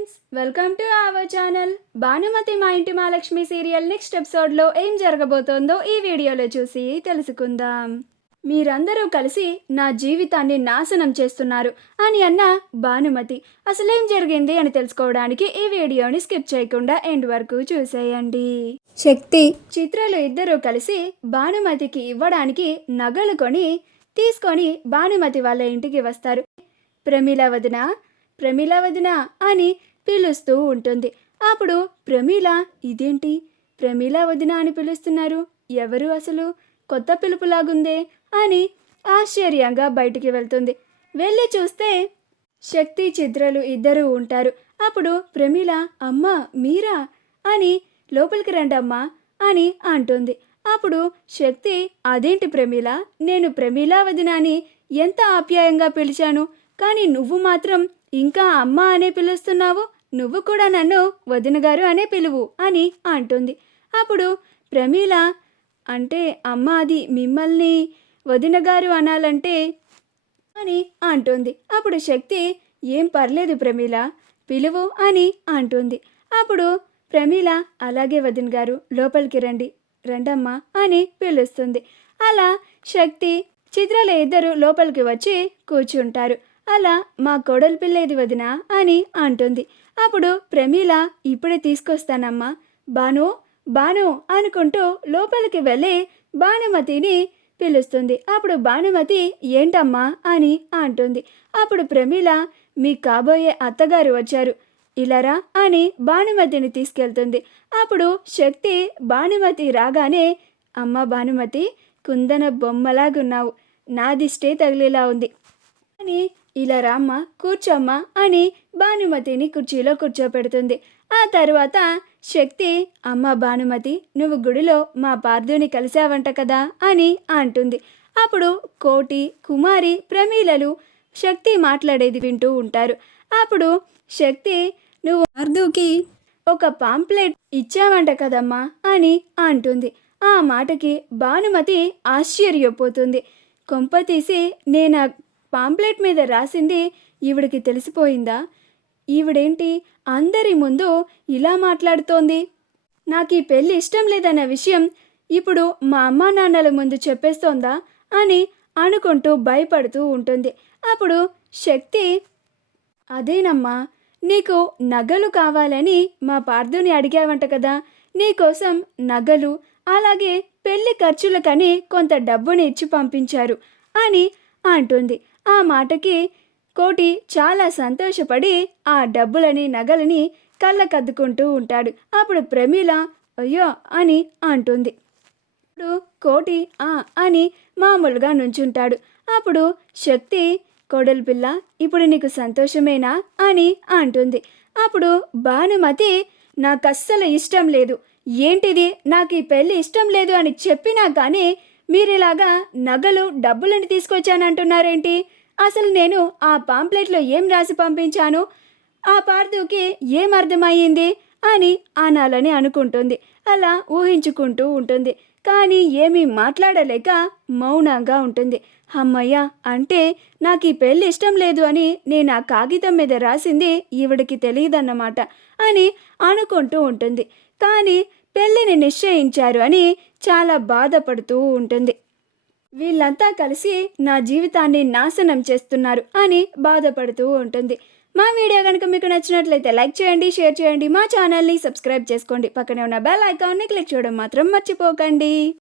Friends, welcome to our channel. Bhanumathi మా ఇంటి Mahalakshmi serial next ఎపిసోడ్లో ఏం జరగబోతోందో ఈ వీడియోలో చూసి తెలుసుకుందాం. మీరందరూ కలిసి నా జీవితాన్ని నాశనం చేస్తున్నారు అని అన్న భానుమతి అసలేం జరిగింది అని తెలుసుకోవడానికి ఈ వీడియోని స్కిప్ చేయకుండా ఎండ్ వరకు చూసేయండి. శక్తి, చిత్రలు ఇద్దరూ కలిసి భానుమతికి ఇవ్వడానికి నగలు తీసుకొని భానుమతి వాళ్ళ ఇంటికి వస్తారు. ప్రమీల వదిన అని పిలుస్తూ ఉంటుంది. అప్పుడు ప్రమీల, ఇదేంటి ప్రమీల వదిన అని పిలుస్తున్నారు, ఎవరు అసలు, కొత్త పిలుపులాగుందే అని ఆశ్చర్యంగా బయటికి వెళ్తుంది. వెళ్ళి చూస్తే శక్తి, చిత్రలు ఇద్దరూ ఉంటారు. అప్పుడు ప్రమీల, అమ్మా మీరా అని, లోపలికి రండమ్మా అని అంటుంది. అప్పుడు శక్తి, అదేంటి ప్రమీల, నేను ప్రమీల వదిన అని ఎంత ఆప్యాయంగా పిలిచాను, కానీ నువ్వు మాత్రం ఇంకా అమ్మ అనే పిలుస్తున్నావు, నువ్వు కూడా నన్ను వదిన గారు అనే పిలువు అని అంటుంది. అప్పుడు ప్రమీల, అంటే అమ్మ అది మిమ్మల్ని వదిన గారు అనాలంటే అని అంటుంది. అప్పుడు శక్తి, ఏం పర్లేదు ప్రమీల, పిలువు అని అంటుంది. అప్పుడు ప్రమీల, అలాగే వదిన గారు, లోపలికి రండమ్మా అని పిలుస్తుంది. అలా శక్తి, చిత్రాల ఇద్దరు లోపలికి వచ్చి కూర్చుంటారు. అలా మా కోడలి పిల్లేది వదిన అని అంటుంది. అప్పుడు ప్రమీల, ఇప్పుడే తీసుకొస్తానమ్మా, బాను అనుకుంటూ లోపలికి వెళ్ళి భానుమతిని పిలుస్తుంది. అప్పుడు భానుమతి, ఏంటమ్మా అని అంటుంది. అప్పుడు ప్రమీల, మీ కాబోయే అత్తగారు వచ్చారు, ఇలారా అని భానుమతిని తీసుకెళ్తుంది. అప్పుడు శక్తి భానుమతి రాగానే, అమ్మ భానుమతి, కుందన బొమ్మలాగున్నావు, నాదిష్టే తగిలేలా ఉంది అని, ఇలా రామ్మ కూర్చోమ్మా అని భానుమతిని కుర్చీలో కూర్చోపెడుతుంది. ఆ తర్వాత శక్తి, అమ్మ భానుమతి, నువ్వు గుడిలో మా పార్థుని కలిసావంట కదా అని అంటుంది. అప్పుడు కోటి, కుమారి, ప్రమీలలు శక్తి మాట్లాడేది వింటూ ఉంటారు. అప్పుడు శక్తి, నువ్వు పార్థుకి ఒక పాంప్లెట్ ఇచ్చావంట కదమ్మా అని అంటుంది. ఆ మాటకి భానుమతి ఆశ్చర్యపోతుంది. కొంపతీసి నేను పాంప్లెట్ మీద రాసింది ఈవిడికి తెలిసిపోయిందా, ఈవిడేంటి అందరి ముందు ఇలా మాట్లాడుతోంది, నాకు ఈ పెళ్ళి ఇష్టం లేదన్న విషయం ఇప్పుడు మా అమ్మా నాన్నల ముందు చెప్పేస్తోందా అని అనుకుంటూ భయపడుతూ ఉంటుంది. అప్పుడు శక్తి, అదేనమ్మా, నీకు నగలు కావాలని మా పార్థుని అడిగావంట కదా, నీకోసం నగలు అలాగే పెళ్లి ఖర్చులకని కొంత డబ్బుని ఇచ్చి పంపించారు అని అంటుంది. ఆ మాటకి కోటి చాలా సంతోషపడి ఆ డబ్బులని నగలని కళ్ళకద్దుకుంటూ ఉంటాడు. అప్పుడు ప్రమీల, అయ్యో అని అంటుంది. అప్పుడు కోటి అని మామూలుగా నుంచుంటాడు. అప్పుడు శక్తి, కోడలి పిల్ల, ఇప్పుడు నీకు సంతోషమేనా అని అంటుంది. అప్పుడు భానుమతి, నాకు అస్సలు ఇష్టం లేదు, ఏంటిది, నాకు ఈ పెళ్ళి ఇష్టం లేదు అని చెప్పినా కానీ మీరిలాగా నగలు డబ్బులని తీసుకొచ్చానంటున్నారేంటి, అసలు నేను ఆ పాంప్లెట్లో ఏం రాసి పంపించాను, ఆ పార్థుకి ఏం అర్థమయ్యింది అని అనాలని అనుకుంటుంది. అలా ఊహించుకుంటూ ఉంటుంది. కానీ ఏమీ మాట్లాడలేక మౌనంగా ఉంటుంది. అమ్మయ్య, అంటే నాకు ఈ పెళ్ళి ఇష్టం లేదు అని నేను ఆ కాగితం మీద రాసింది ఈవిడికి తెలియదన్నమాట అని అనుకుంటూ ఉంటుంది. కానీ పెళ్ళిని నిశ్చయించారు అని చాలా బాధపడుతూ ఉంటుంది. వీళ్ళంతా కలిసి నా జీవితాన్ని నాశనం చేస్తున్నారు అని బాధపడుతూ ఉంటుంది. మా వీడియో కనుక మీకు నచ్చినట్లయితే లైక్ చేయండి, షేర్ చేయండి, మా ఛానల్ని సబ్స్క్రైబ్ చేసుకోండి, పక్కనే ఉన్న బెల్ ఐకాన్ని క్లిక్ చేయడం మాత్రం మర్చిపోకండి.